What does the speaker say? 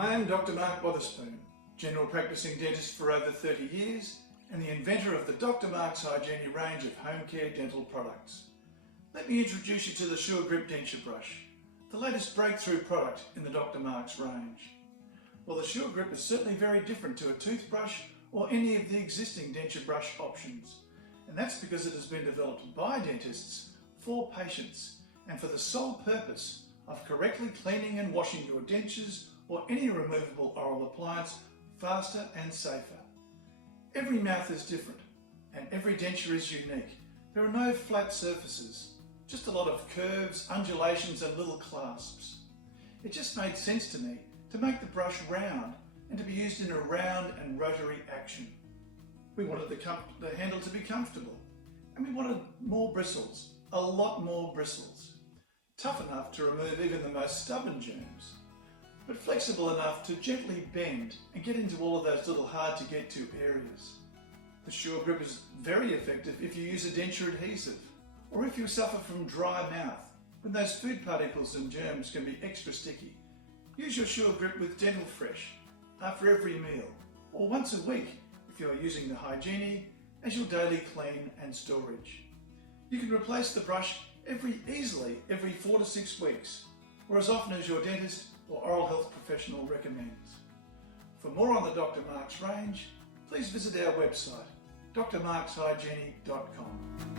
I am Dr. Mark Wotherspoon, general practicing dentist for over 30 years and the inventor of the Dr. Mark's HyGenie range of home care dental products. Let me introduce you to the SureGrip denture brush, the latest breakthrough product in the Dr. Mark's range. Well, the SureGrip is certainly very different to a toothbrush or any of the existing denture brush options, and that's because it has been developed by dentists for patients and for the sole purpose of correctly cleaning and washing your dentures or any removable oral appliance faster and safer. Every mouth is different and every denture is unique. There are no flat surfaces, just a lot of curves, undulations and little clasps. It just made sense to me to make the brush round and to be used in a round and rotary action. We wanted the handle to be comfortable, and we wanted more bristles, a lot more bristles. Tough enough to remove even the most stubborn germs, but flexible enough to gently bend and get into all of those little hard to get to areas. The SureGrip is very effective if you use a denture adhesive, or if you suffer from dry mouth, when those food particles and germs can be extra sticky. Use your SureGrip with Dental Fresh after every meal, or once a week if you are using the HyGenie as your daily clean and storage. You can replace the brush easily every 4 to 6 weeks, or as often as your dentist or oral health professional recommends. For more on the Dr. Mark's range, please visit our website, drmarkshygiene.com.